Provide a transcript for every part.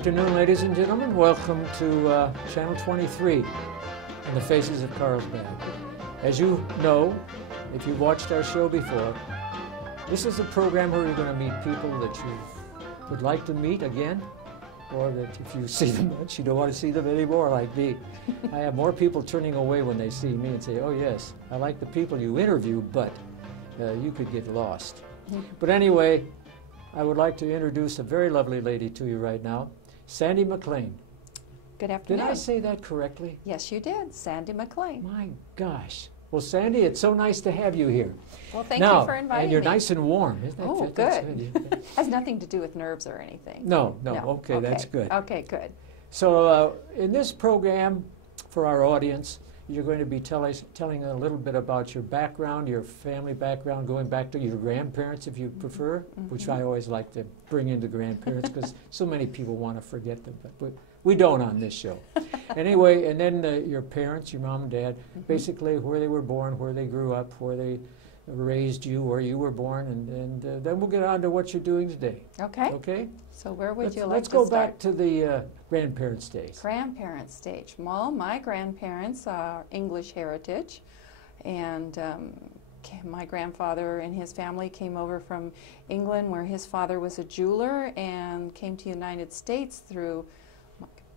afternoon, ladies and gentlemen. Welcome to Channel 23 and the Faces of Carlsbad. As you know, if you've watched our show before, this is a program where you're going to meet people that you would like to meet again, or that if you see them much, you don't want to see them anymore, like me. I have more people turning away when they see me and say, oh yes, I like the people you interview, but you could get lost. But anyway, I would like to introduce a very lovely lady to you right now, Sandie Mclean. Good afternoon. Did I say that correctly? Yes, you did. Sandie Mclean. My gosh. Well, Sandie, it's so nice to have you here. Well, thank you for inviting me. And you're nice and warm. Isn't that Oh, good. good. Has nothing to do with nerves or anything. No. Okay, that's good. Okay, good. So in this program, for our audience, you're going to be telling a little bit about your background, your family background, going back to your grandparents if you prefer, which I always like to bring into grandparents because so many people want to forget them, but we don't on this show. Anyway, and then your parents, your mom and dad, basically where they were born, where they grew up, where they raised you, where you were born, and then we'll get on to what you're doing today. Okay. Okay? So where would you like Let's to go start? back to the grandparent stage. Grandparent stage. Well, my grandparents are English heritage, and my grandfather and his family came over from England, where his father was a jeweler, and came to the United States through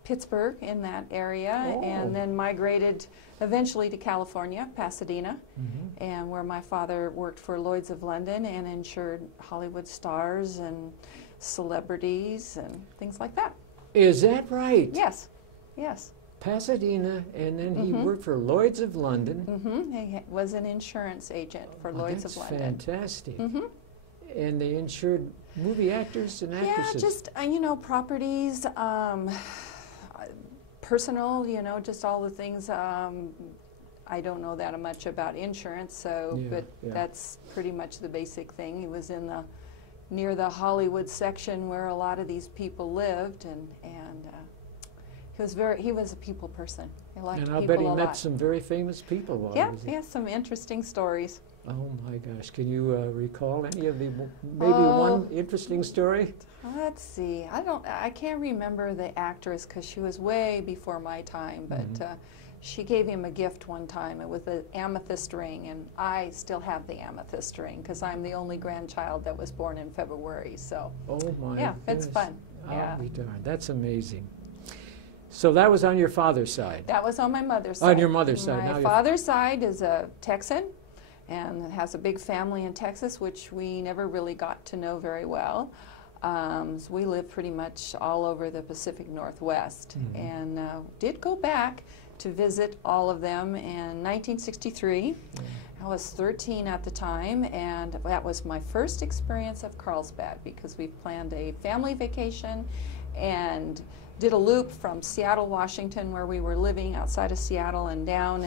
Pittsburgh in that area, and then migrated eventually to California, Pasadena, and where my father worked for Lloyd's of London and insured Hollywood stars and celebrities and things like that. Is that right? Yes, yes. Pasadena, and then he worked for Lloyd's of London. He was an insurance agent for Lloyd's of London. That's fantastic. And they insured movie actors and actresses. Yeah, just, you know, properties, personal, you know, just all the things. I don't know that much about insurance, so, but that's pretty much the basic thing. He was in the near the Hollywood section where a lot of these people lived, and he was a people person. He liked people a lot. And I bet he met some very famous people while he was there. Yeah, some interesting stories. Oh my gosh, can you recall any of the, maybe one interesting story? Let's see, I can't remember the actress because she was way before my time, but she gave him a gift one time with an amethyst ring, and I still have the amethyst ring because I'm the only grandchild that was born in February, so. Oh my yeah, goodness. it's fun. I'll be darned, that's amazing. So that was on your father's side? That was on my mother's side. On your mother's side. My father's side is a Texan and has a big family in Texas, which we never really got to know very well. So we lived pretty much all over the Pacific Northwest, and did go back to visit all of them in 1963. I was 13 at the time, and that was my first experience of Carlsbad because we planned a family vacation and did a loop from Seattle, Washington, where we were living outside of Seattle, and down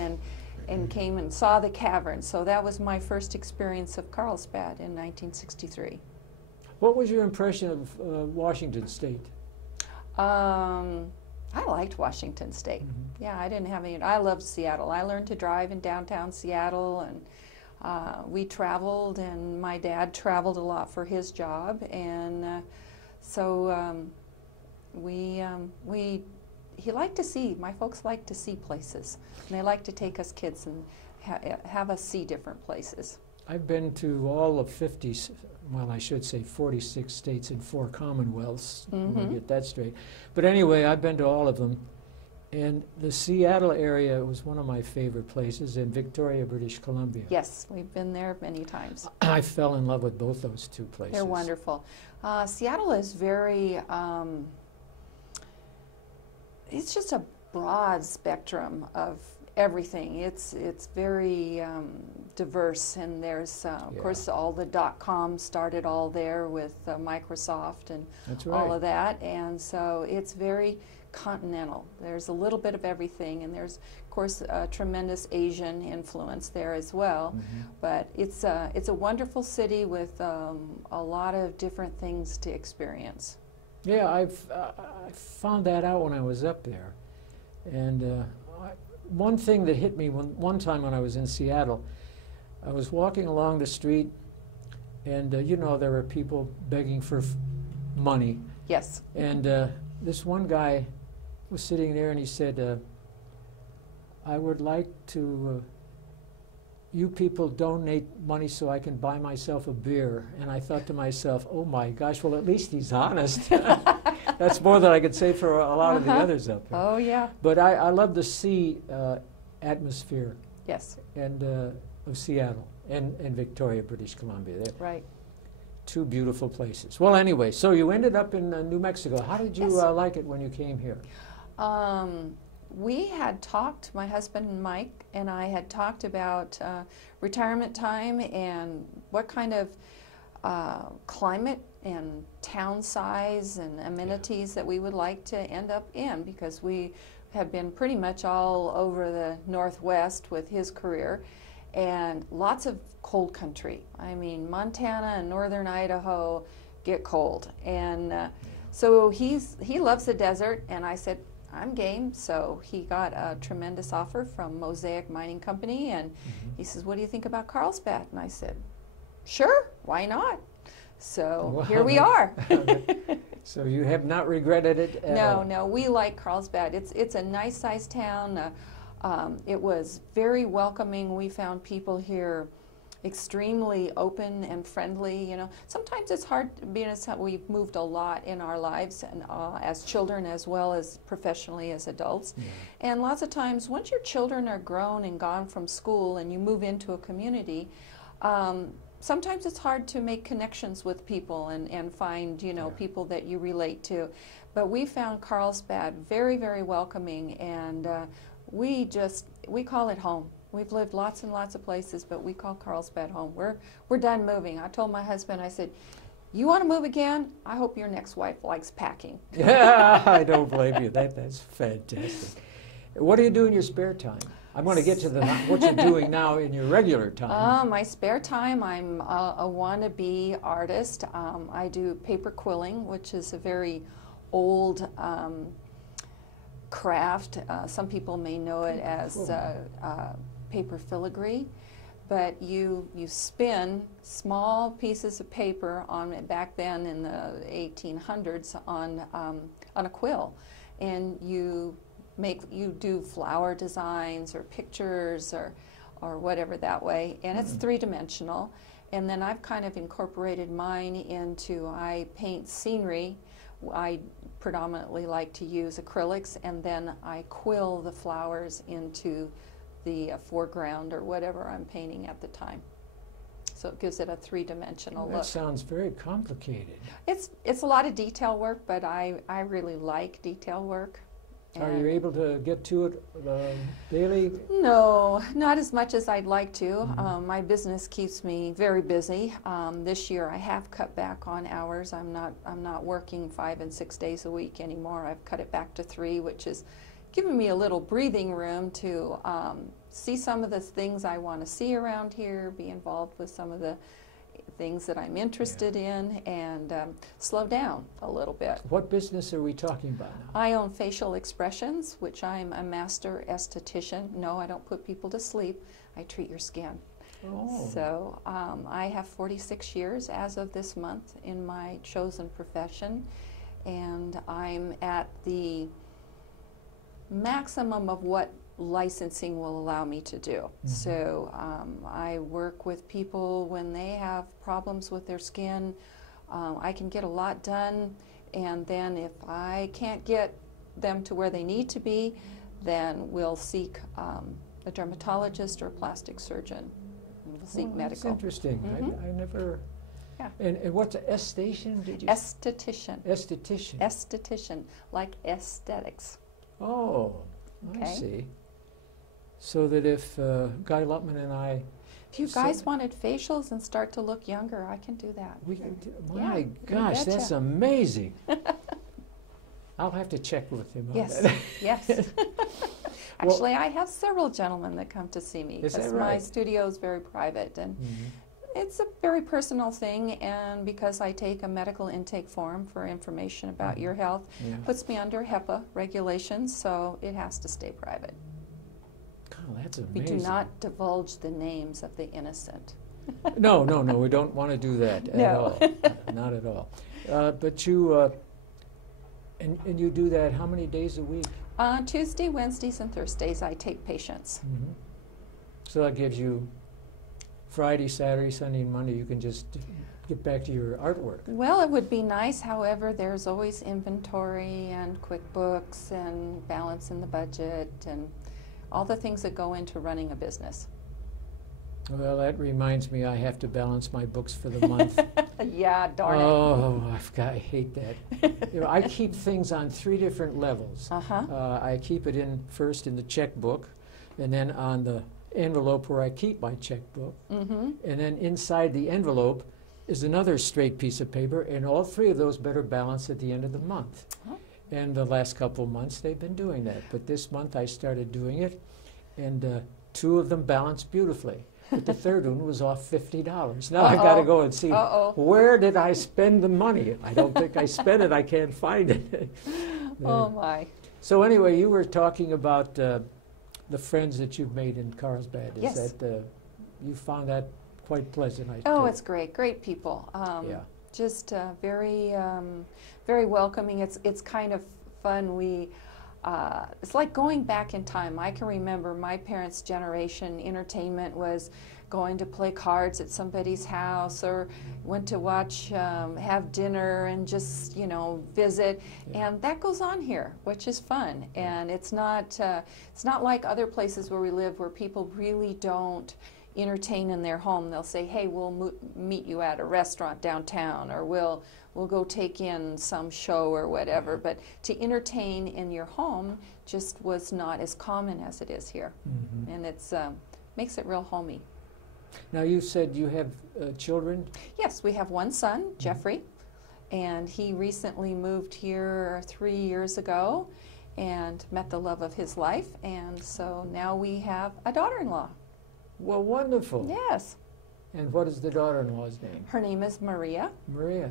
and came and saw the cavern. So that was my first experience of Carlsbad in 1963. What was your impression of Washington State? I liked Washington State. Yeah, I didn't have any. I loved Seattle. I learned to drive in downtown Seattle, and we traveled, and my dad traveled a lot for his job, and so he liked to see. My folks liked to see places, and they liked to take us kids and have us see different places. I've been to all of 50, well, I should say 46 states and 4 commonwealths. We'll get that straight. But anyway, I've been to all of them. And the Seattle area was one of my favorite places, in Victoria, British Columbia. Yes, we've been there many times. I fell in love with both those two places. They're wonderful. Seattle is very, it's just a broad spectrum of everything. It's very diverse, and there's of course all the .com started all there with Microsoft and all of that, and so it's very continental. There's a little bit of everything, and there's of course a tremendous Asian influence there as well. But it's a wonderful city with a lot of different things to experience. Yeah, I found that out when I was up there, and one thing that hit me one time when I was in Seattle, I was walking along the street, and you know, there were people begging for money. Yes. And this one guy was sitting there and he said, I would like to, you people donate money so I can buy myself a beer. And I thought to myself, oh my gosh, well, at least he's honest. That's more than I could say for a lot of the others up here. Oh, yeah. But I love the sea atmosphere. Yes. And of Seattle and Victoria, British Columbia. They're Right. two beautiful places. Well, anyway, so you ended up in New Mexico. How did you Yes. like it when you came here? We had talked, my husband Mike and I had talked about retirement time and what kind of climate and town size and amenities that we would like to end up in, because we had been pretty much all over the Northwest with his career, and lots of cold country. I mean, Montana and northern Idaho get cold, and so he loves the desert, and I said, I'm game. So he got a tremendous offer from Mosaic Mining Company, and he says, what do you think about Carlsbad? And I said, sure, why not? So Wow. here we are. So you have not regretted it at all? No, we like Carlsbad. It's a nice sized town. It was very welcoming. We found people here extremely open and friendly. You know, sometimes it's hard, being as we've moved a lot in our lives, and as children as well as professionally as adults. Yeah. And lots of times, once your children are grown and gone from school, and you move into a community, sometimes it's hard to make connections with people and find, you know, people that you relate to. But we found Carlsbad very, very welcoming, and we call it home. We've lived lots and lots of places, but we call Carlsbad home. We're done moving. I told my husband, I said, you want to move again? I hope your next wife likes packing. Yeah, I don't blame you. That's fantastic. What do you do in your spare time? I want to get to what you're doing now in your regular time. My spare time, I'm a wannabe artist. I do paper quilling, which is a very old craft. Some people may know it as paper filigree, but you spin small pieces of paper on it back then in the 1800s on a quill, and you do flower designs or pictures or whatever that way, and it's three-dimensional. And then I've kind of incorporated mine into, I paint scenery. I predominantly like to use acrylics, and then I quill the flowers into the foreground or whatever I'm painting at the time. So it gives it a three-dimensional look. That sounds very complicated. It's a lot of detail work, but I really like detail work. Are you able to get to it daily? No, not as much as I'd like to. My business keeps me very busy. This year I have cut back on hours. I'm not working 5 and 6 days a week anymore. I've cut it back to 3, which is giving me a little breathing room to see some of the things I want to see around here, be involved with some of the things that I'm interested in, and slow down a little bit. What business are we talking about now? I own Facial Expressions, which I'm a master esthetician. No, I don't put people to sleep. I treat your skin. Oh. So I have 46 years as of this month in my chosen profession, and I'm at the maximum of what licensing will allow me to do. So I work with people when they have problems with their skin. I can get a lot done, and then if I can't get them to where they need to be, then we'll seek a dermatologist or a plastic surgeon. We'll seek medical. That's interesting. I never... Yeah. And what's an esthetician? Did you Esthetician. Esthetician. Esthetician, like aesthetics. Oh, I Okay. see. So that if Guy Lutman and I... If you guys wanted facials and start to look younger, I can do that. We can do, Yeah, my you gosh, betcha. that's amazing. I'll have to check with him on Yes, that. yes. Actually, I have several gentlemen that come to see me Is that because my right? studio is very private, and it's a very personal thing, and because I take a medical intake form for information about your health, Yeah. puts me under HIPAA regulations, so it has to stay private. God, that's We amazing. do not divulge the names of the innocent. No, we don't want to do that at No. all. Not at all. But you, And you do that how many days a week? Tuesday, Wednesdays, and Thursdays I take patients. Mm-hmm. So that gives you Friday, Saturday, Sunday, and Monday. You can just get back to your artwork. Well, it would be nice. However, there's always inventory and QuickBooks and balance in the budget and all the things that go into running a business. Well, that reminds me, I have to balance my books for the month. Yeah, darn it. Oh, I hate that. You know, I keep things on 3 different levels. I keep it first in the checkbook, and then on the envelope where I keep my checkbook, and then inside the envelope is another straight piece of paper, and all 3 of those better balance at the end of the month. And the last couple of months they've been doing that, but this month I started doing it, and 2 of them balanced beautifully. But the third one was off $50. Now I got to go and see where did I spend the money. I don't think I spent it. I can't find it. Oh my! So anyway, you were talking about the friends that you've made in Carlsbad. Yes. That you found that quite pleasant? It's great. Great people. Yeah. Just very, very welcoming. It's kind of fun. It's like going back in time. I can remember my parents' generation. Entertainment was going to play cards at somebody's house, or went to watch, have dinner, and just visit. Yeah. And that goes on here, which is fun. And it's not like other places where we live, where people really don't entertain in their home. They'll say, "Hey, we'll meet you at a restaurant downtown," or we'll go take in some show or whatever. But to entertain in your home just was not as common as it is here. And it's makes it real homey. Now, you said you have children? Yes, we have one son, Jeffrey, and he recently moved here 3 years ago and met the love of his life, and so now we have a daughter-in-law. Well, wonderful. Yes. And what is the daughter-in-law's name? Her name is Maria. Maria.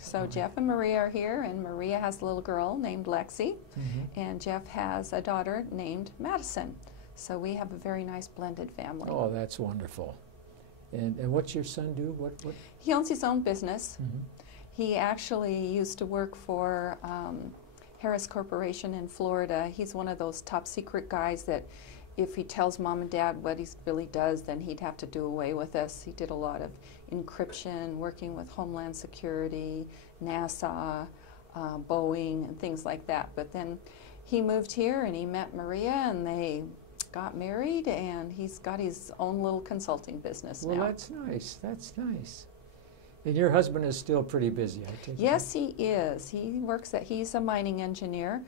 So Jeff and Maria are here, and Maria has a little girl named Lexi, and Jeff has a daughter named Madison. So we have a very nice blended family. Oh, that's wonderful. And what's your son do? What? He owns his own business. He actually used to work for Harris Corporation in Florida. He's one of those top secret guys that if he tells mom and dad what he really does, then he'd have to do away with us. He did a lot of encryption, working with Homeland Security, NASA, Boeing, and things like that. But then he moved here and he met Maria, and they got married, and he's got his own little consulting business now. Well, that's nice. That's nice. And your husband is still pretty busy, I take it? Yes, he is. He's a mining engineer,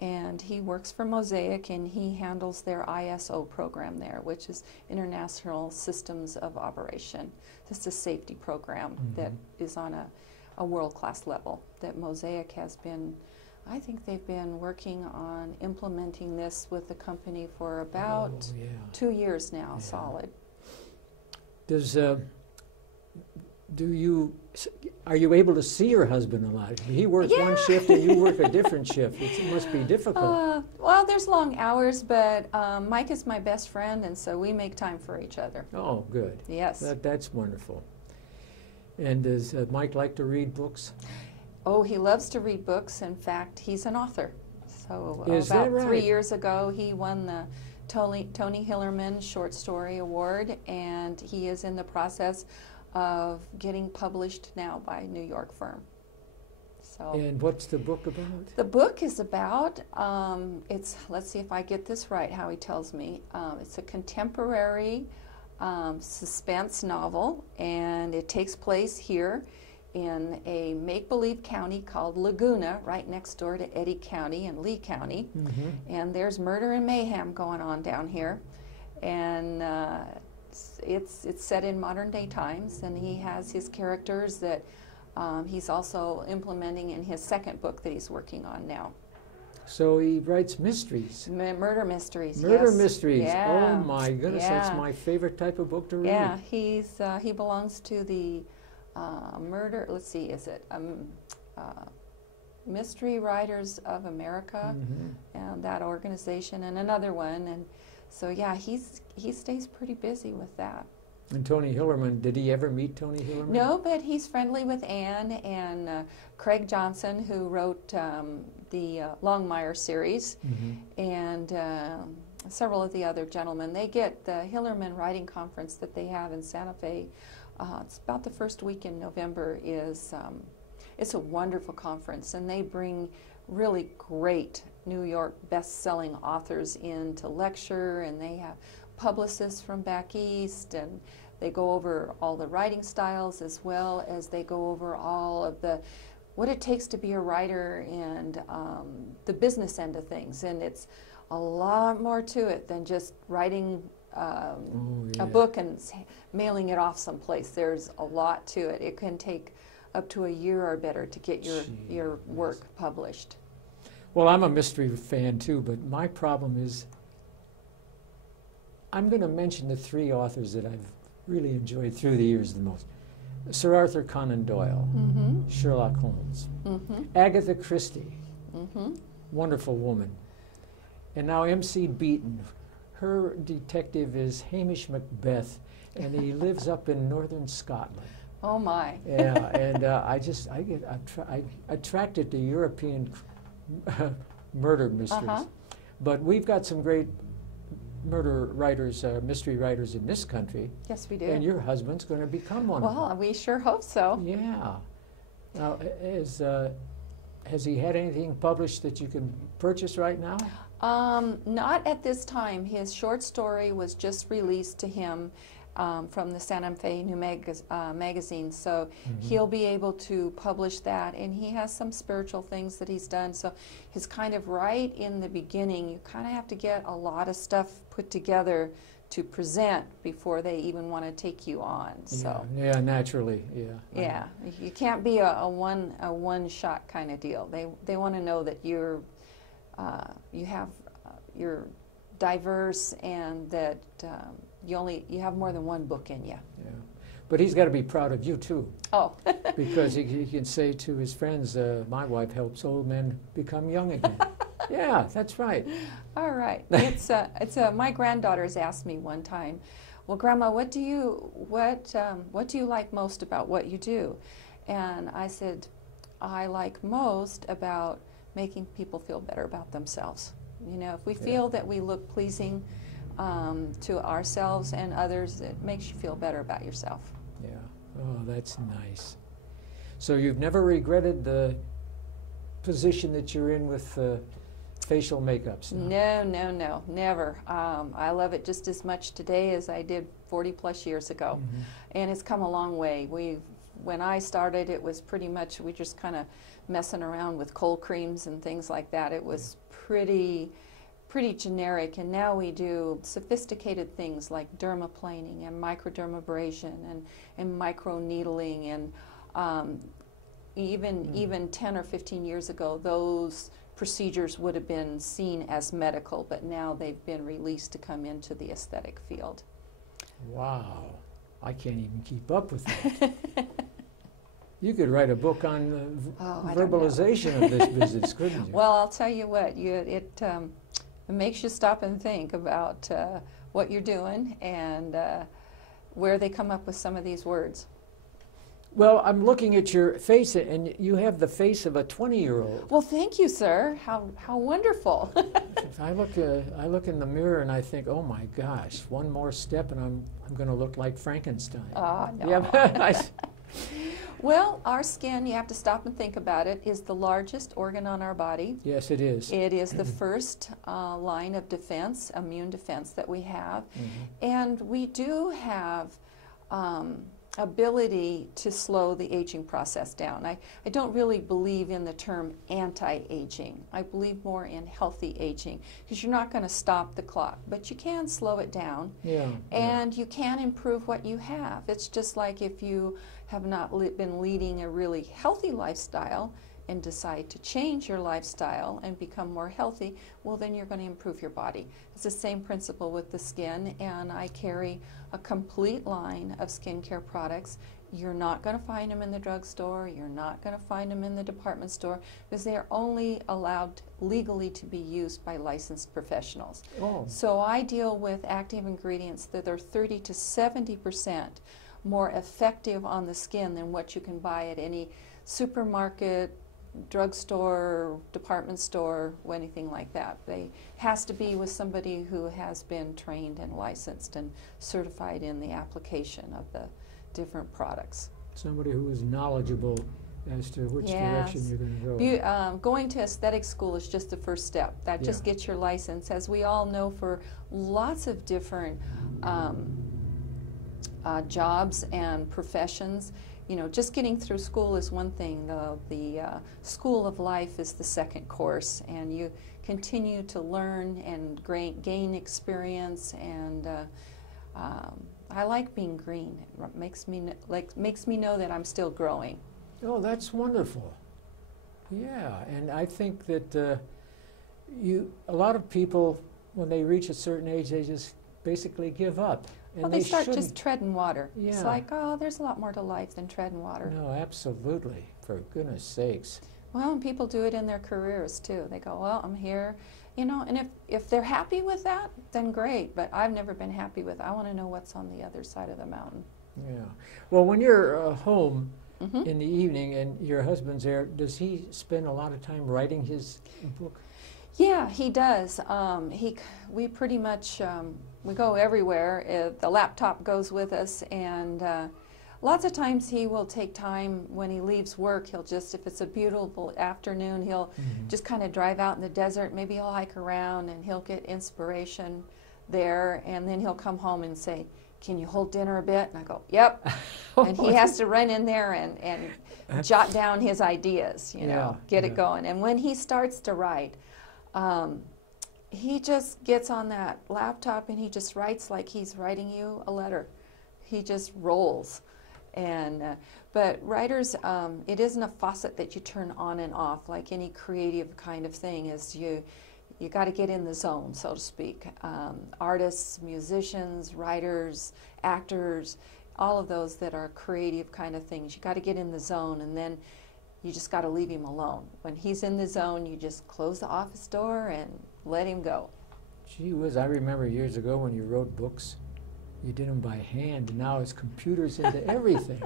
and he works for Mosaic, and he handles their ISO program there, which is International Systems of Operation. This is a safety program that is on a world-class level that Mosaic has been. I think they've been working on implementing this with the company for about 2 years now, solid. Are you able to see your husband a lot? He works one shift and you work a different shift. It must be difficult. Well, there's long hours, but Mike is my best friend, and so we make time for each other. Oh, good. Yes. That's wonderful. And does Mike like to read books? Oh, he loves to read books. In fact, he's an author. So Is that about right? 3 years ago, he won the Tony Hillerman Short Story Award, and he is in the process of getting published now by a New York firm. So. And what's the book about? The book is about, let's see if I get this right, how he tells me. It's a contemporary suspense novel, and it takes place here in a make-believe county called Laguna, right next door to Eddy County and Lee County. And there's murder and mayhem going on down here. And it's set in modern day times, and he has his characters that he's also implementing in his second book that he's working on now. So he writes mysteries. Murder mysteries. Murder yes. mysteries. Yeah. Oh my goodness, that's my favorite type of book to read. Yeah, he belongs to the murder. Let's see, is it Mystery Writers of America, and that organization, and another one, and so yeah, he stays pretty busy with that. And Tony Hillerman, did he ever meet Tony Hillerman? No, but he's friendly with Ann and Craig Johnson, who wrote the Longmire series, and several of the other gentlemen. They get the Hillerman Writing Conference that they have in Santa Fe. It's about the first week in November. It's a wonderful conference, and they bring really great New York best-selling authors in to lecture, and they have publicists from back east, and they go over all the writing styles as well as they go over all of what it takes to be a writer and the business end of things. And it's a lot more to it than just writing a book and mailing it off someplace. There's a lot to it. It can take up to a year or better to get your work published. Well, I'm a mystery fan too, but my problem is I'm going to mention the three authors that I've really enjoyed through the years the most. Sir Arthur Conan Doyle, Sherlock Holmes, Agatha Christie, wonderful woman. And now M.C. Beaton. Her detective is Hamish Macbeth, and he lives up in northern Scotland. Oh my. Yeah, and I get attracted to European murder mysteries. But we've got some great murder writers, mystery writers in this country. Yes, we do. And your husband's going to become one of them. Well, we sure hope so. Yeah. Now, has he had anything published that you can purchase right now? Not at this time. His short story was just released to him from the Santa Fe New magazine, so he'll be able to publish that, and he has some spiritual things that he's done. So he's kind of right in the beginning. You kind of have to get a lot of stuff put together to present before they even want to take you on. So yeah, naturally, yeah, you can't be a one shot kind of deal. They want to know that you're diverse and that you have more than one book in you. Yeah, but he's got to be proud of you too. Oh, because he can say to his friends, "My wife helps old men become young again." Yeah, that's right. All right. It's my granddaughters asked me one time, "Well, Grandma, what do you like most about what you do?" And I said, "I like most about making people feel better about themselves. You know, if we feel that we look pleasing to ourselves and others, it makes you feel better about yourself." Yeah. Oh, that's nice. So you've never regretted the position that you're in with facial makeups? No, never. I love it just as much today as I did 40 plus years ago. And it's come a long way. When I started, it was pretty much, we just kind of messing around with cold creams and things like that. It was pretty generic, and now we do sophisticated things like dermaplaning and microdermabrasion and micro needling, and even 10 or 15 years ago, those procedures would have been seen as medical, but now they've been released to come into the aesthetic field. Wow, I can't even keep up with that. You could write a book on verbalization of this business, couldn't you? Well, I'll tell you what, it makes you stop and think about what you're doing and where they come up with some of these words. Well, I'm looking at your face, and you have the face of a 20-year-old. Well, thank you, sir. How wonderful. I look in the mirror and I think, oh my gosh, one more step and I'm going to look like Frankenstein. No. Yeah. Well, our skin, you have to stop and think about it, is the largest organ on our body. Yes, it is. It is the first line of defense, immune defense that we have. And we do have ability to slow the aging process down. I don't really believe in the term anti-aging. I believe more in healthy aging, because you're not going to stop the clock, but you can slow it down. And you can improve what you have. It's just like if you have not been leading a really healthy lifestyle and decide to change your lifestyle and become more healthy, well, then you're going to improve your body. It's the same principle with the skin, and I carry a complete line of skincare products You're not going to find them in the drugstore. You're not going to find them in the department store because they are only allowed legally to be used by licensed professionals. Oh. So I deal with active ingredients that are 30 to 70% more effective on the skin than what you can buy at any supermarket, drugstore, department store, or anything like that. They has to be with somebody who has been trained and licensed and certified in the application of the different products. Somebody who is knowledgeable as to which direction you're going to go. Going to aesthetic school is just the first step. That just gets your license. As we all know, for lots of different jobs and professions, you know, just getting through school is one thing. The school of life is the second course, and you continue to learn and gain experience. And I like being green. It makes me know that I'm still growing. Oh, that's wonderful. Yeah, and I think that a lot of people, when they reach a certain age, they just basically give up. And well, they start shouldn't. just treading water. Yeah. It's like, oh, there's a lot more to life than treading water. No, absolutely. For goodness sakes. Well, and people do it in their careers too. They go, well, I'm here, you know, and if they're happy with that, then great. But I've never been happy with, I want to know what's on the other side of the mountain. Yeah. Well, when you're home in the evening and your husband's there, does he spend a lot of time writing his book? Yeah, he does. We pretty much, we go everywhere. The laptop goes with us, and lots of times he will take time when he leaves work. He'll just, if it's a beautiful afternoon, he'll just kind of drive out in the desert. Maybe he'll hike around, and he'll get inspiration there, and then he'll come home and say, can you hold dinner a bit? And I go, yep. And he has to run in there and jot down his ideas, you know, get it going. And when he starts to write, he just gets on that laptop and he just writes like he's writing you a letter. He just rolls. And but writers, it isn't a faucet that you turn on and off like any creative kind of thing. Is you got to get in the zone, so to speak. Artists, musicians, writers, actors, all of those that are creative kind of things. You got to get in the zone, and then you just got to leave him alone. When he's in the zone, you just close the office door and let him go. Gee whiz, I remember years ago when you wrote books, you did them by hand, and now it's computers into everything.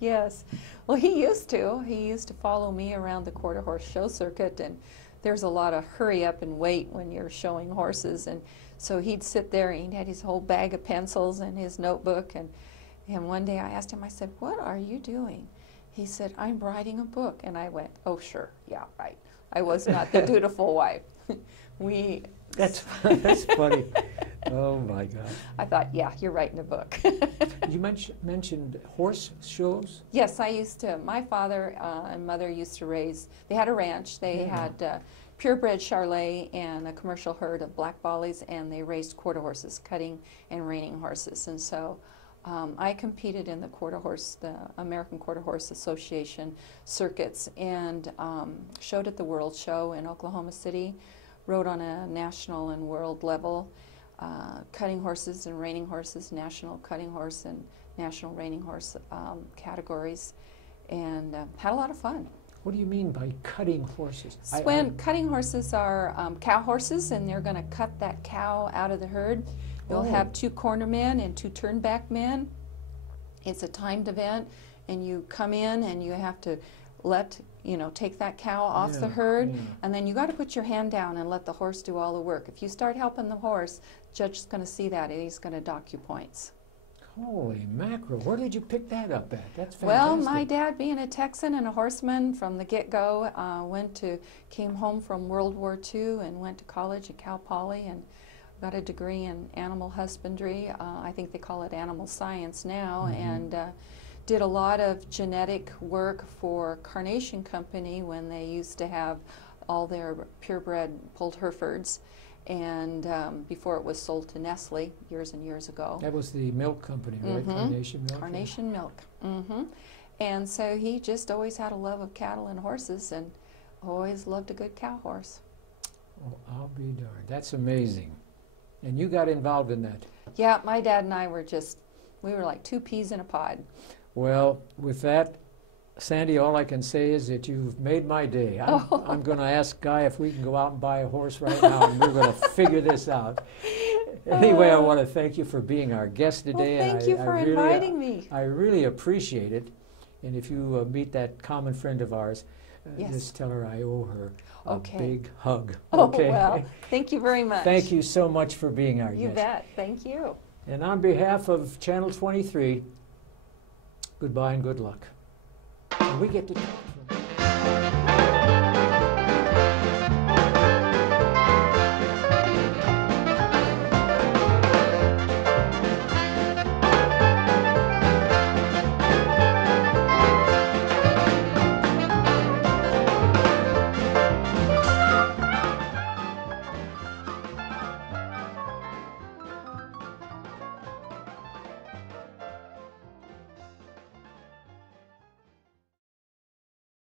Yes. Well, he used to. He used to follow me around the quarter horse show circuit, and there's a lot of hurry up and wait when you're showing horses. And so he'd sit there and he had his whole bag of pencils and his notebook. And one day I asked him, I said, what are you doing? He said, I'm writing a book. And I went, oh, sure, yeah, right. I was not the dutiful wife. That's funny. Oh, my God. I thought, yeah, you're writing a book. You mentioned horse shows? Yes, I used to. My father and mother used to raise, they had a ranch. They had purebred Charolais and a commercial herd of black bollies, and they raised quarter horses, cutting and reining horses. And so I competed in the American Quarter Horse Association circuits, and showed at the World Show in Oklahoma City, rode on a national and world level, cutting horses and reining horses, national cutting horse and national reining horse categories, and had a lot of fun. What do you mean by cutting horses? When cutting horses are cow horses, and they're going to cut that cow out of the herd. You'll have 2 corner men and 2 turnback men. It's a timed event, and you come in and you have to take that cow off the herd, and then you got to put your hand down and let the horse do all the work. If you start helping the horse, the judge is going to see that, and he's going to dock you points. Holy mackerel, where did you pick that up at? That's fantastic. Well, my dad, being a Texan and a horseman from the get-go, came home from World War II and went to college at Cal Poly and got a degree in animal husbandry. I think they call it animal science now, and did a lot of genetic work for Carnation Company when they used to have all their purebred polled Herefords, and before it was sold to Nestle years and years ago. That was the milk company, right? Carnation Milk? Carnation Milk. And so he just always had a love of cattle and horses, and always loved a good cow horse. Oh, I'll be darned. That's amazing. And you got involved in that? Yeah, my dad and I were we were like 2 peas in a pod. Well, with that, Sandie, all I can say is that you've made my day. I'm going to ask Guy if we can go out and buy a horse right now, and we're going to figure this out. Anyway, I want to thank you for being our guest today. Well, thank you for inviting me. I really appreciate it. And if you meet that common friend of ours, Yes. just tell her I owe her a big hug. Oh, Okay. well, thank you very much. Thank you so much for being our guest. You bet. Thank you. And on behalf of Channel 23, goodbye and good luck. And we get to talk.